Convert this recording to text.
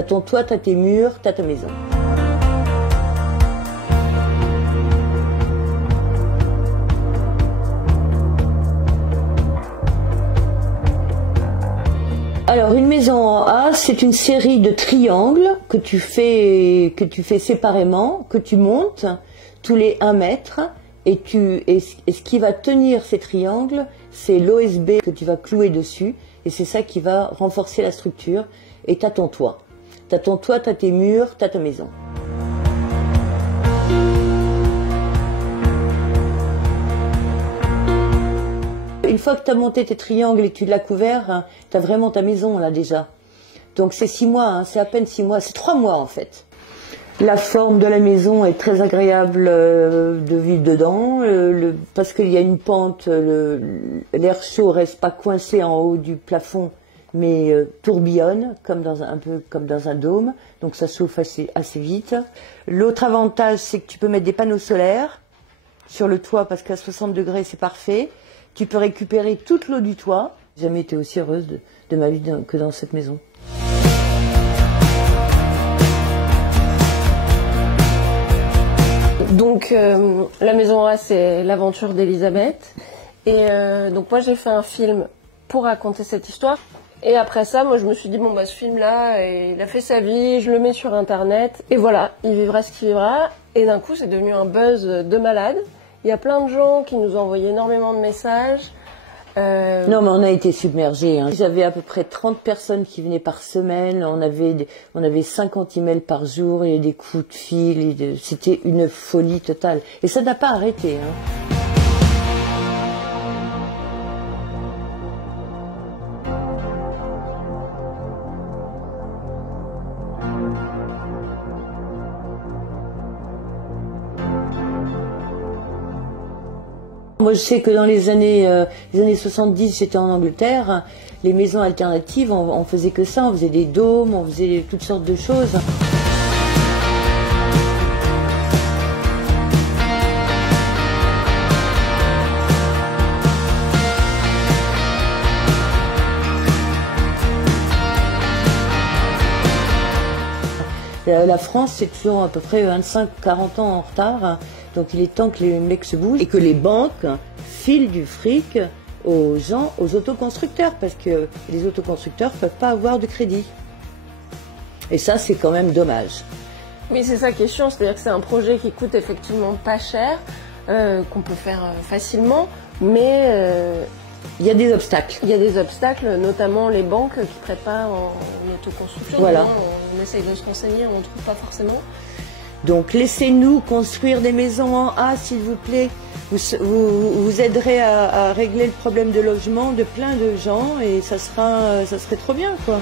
T'as ton toit, t'as tes murs, t'as ta maison. Alors une maison en A, c'est une série de triangles que tu fais séparément, que tu montes tous les 1 mètre et ce qui va tenir ces triangles, c'est l'OSB que tu vas clouer dessus et c'est ça qui va renforcer la structure. Et t'as ton toit. T'as ton toit, t'as tes murs, t'as ta maison. Une fois que tu as monté tes triangles et que tu l'as couvert, tu as vraiment ta maison là déjà. Donc c'est 6 mois, hein, c'est à peine 6 mois, c'est 3 mois en fait. La forme de la maison est très agréable de vivre dedans, parce qu'il y a une pente, l'air chaud reste pas coincé en haut du plafond, mais tourbillonne, un peu comme dans un dôme, donc ça chauffe assez vite. L'autre avantage, c'est que tu peux mettre des panneaux solaires sur le toit, parce qu'à 60 degrés, c'est parfait. Tu peux récupérer toute l'eau du toit. J'ai jamais été aussi heureuse de ma vie que dans cette maison. Donc la maison A, c'est l'aventure d'Elisabeth. Et donc moi j'ai fait un film pour raconter cette histoire. Et après ça, moi je me suis dit, bon bah ce film-là, il a fait sa vie, je le mets sur internet. Et voilà, il vivra ce qu'il vivra. Et d'un coup, c'est devenu un buzz de malade. Il y a plein de gens qui nous ont envoyé énormément de messages. Non, mais on a été submergés. Hein. J'avais à peu près 30 personnes qui venaient par semaine. On avait 50 emails par jour et des coups de fil. C'était une folie totale. Et ça n'a pas arrêté. Hein. Moi, je sais que dans les années 70, j'étais en Angleterre. Les maisons alternatives, on faisait que ça. On faisait des dômes, on faisait toutes sortes de choses. La France, c'est toujours à peu près 25-40 ans en retard. Donc il est temps que les mecs se bougent et que les banques filent du fric aux gens, aux autoconstructeurs, parce que les autoconstructeurs ne peuvent pas avoir de crédit. Et ça, c'est quand même dommage. Oui, c'est ça qui est chiant, c'est-à-dire que c'est un projet qui coûte effectivement pas cher, qu'on peut faire facilement, mais il y a des obstacles. Il y a des obstacles, notamment les banques qui ne prêtent pas en autoconstruction. Voilà. On essaye de se renseigner, on ne trouve pas forcément. Donc laissez-nous construire des maisons en A, s'il vous plaît. Vous aiderez à régler le problème de logement de plein de gens et ça serait trop bien, quoi.